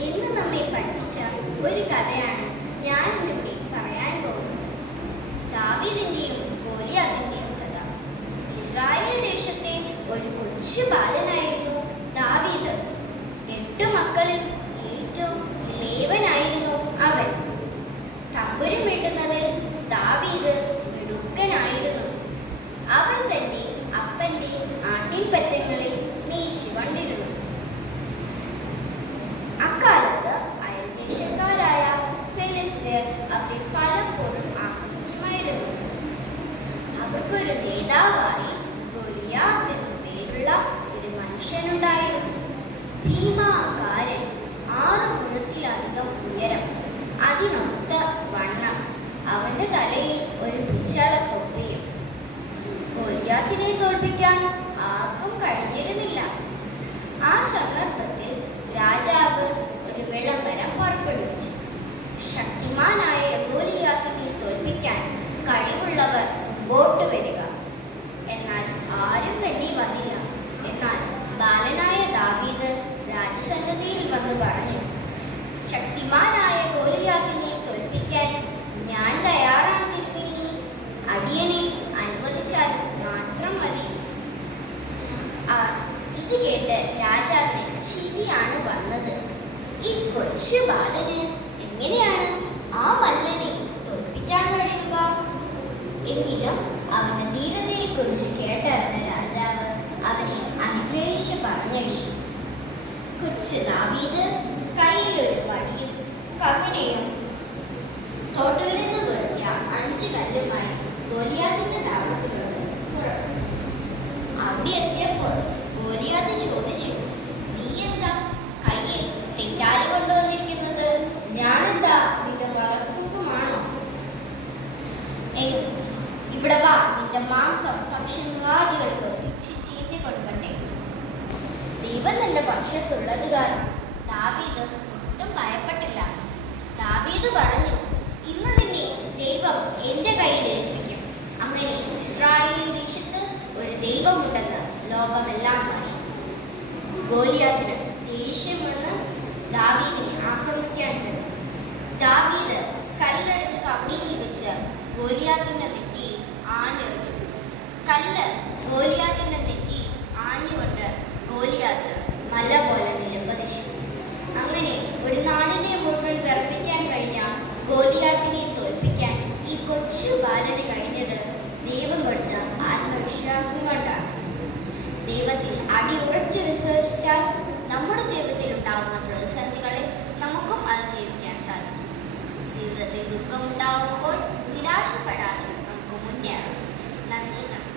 എന്ന് നമ്മെ പഠിപ്പിച്ച ഒരു കഥയാണ് ഞാൻ ഇന്നിവിടെ പറയാൻ പോകുന്നത്. ദാവീദിന്റെയും ഗോലിയാത്തിന്റെയും കഥ. ഇസ്രായേൽ ദേശത്തെ ഒരു കൊച്ചു ബാലനായിരുന്നു ദാവീദ്. എട്ട് മക്കളിൽ ഏറ്റവും അവർക്കൊരു നേതാവായി ഗൊലിയാത്ത് എന്നു പേരുള്ള ഒരു മനുഷ്യനുണ്ടായിരുന്നു. ഭീമാകാരൻ ആറ് മുഴത്തിലധികം ഉയരം അതിനൊത്ത വണ്ണം അവന്റെ തലയിൽ ഒരു വിശാല തൊപ്പിയും. ഗൊലിയാത്തിനെ തോൽപ്പിക്കാൻ ആർക്കും കഴിഞ്ഞിരുന്നില്ല. ആ സന്ദർഭത്തിൽ രാജാവ് ഒരു വിളംബരം പുറപ്പെടുവിച്ചു ശക്തിമാനായ ഗോലിയാത്തിനെ തോൽപ്പിക്കാൻ വോട്ട് വരിക. എന്നാൽ ആരും തന്നെ വന്നില്ല. എന്നാൽ ബാലനായ ദാവീദ് രാജസന്നതിയിൽ വന്ന് പറഞ്ഞു ശക്തിമാനായ ഗോലിയാത്തിനെ തോൽപ്പിക്കാൻ ഞാൻ തയ്യാറാണ് തിരുമേനി അടിയനെ അനുവദിച്ചാൽ മാത്രം മതി. ഇത് കേട്ട് രാജാവിന് ചിരിയാണ് വന്നത്. ഈ കൊച്ചു ബാലന് എങ്ങനെയാണ് ആ കഴിയുക എങ്കിലും അവന്റെ ധീരതയെക്കുറിച്ച് കേട്ടറിഞ്ഞ രാജാവ് അവനെ അനുഗ്രഹിച്ച് പറഞ്ഞയച്ചു. കൊച്ചു ദാവീദ് കയ്യിലൊരു വടിയും കവിനെയും തോട്ടിൽ നിന്ന് പെറുക്കിയ അഞ്ച് കല്ലുമായി നിന്റെ മാംസം പക്ഷിവാദികൾക്ക് പിച്ചി ചീന്തി കൊടുക്കട്ടെ. ദൈവം തന്റെ പക്ഷത്തുള്ളത് കാരണം ദാവീദ് ഒട്ടും ഭയപ്പെട്ടില്ല. ദാവീദ് പറഞ്ഞു ഇന്ന് നിന്നെ ദൈവം എന്റെ കയ്യിൽ ഏൽപ്പിക്കും. അങ്ങനെ ഇസ്രായേൽ ദേശത്ത് ഒരു ദൈവമുണ്ടെന്ന് ലോകമെല്ലാം അറിയും. ഗോലിയാത്തിന് ദേഷ്യം വന്ന് ദാവീദിനെ ആക്രമിക്കാൻ ചെന്നു. ദാവീദ് കല്ലെടുത്ത് ദുഃഖമുണ്ടാകുമ്പോൾ നിരാശപ്പെടാതെ നമുക്ക് മുന്നേറും നന്ദി നമസ്കാരം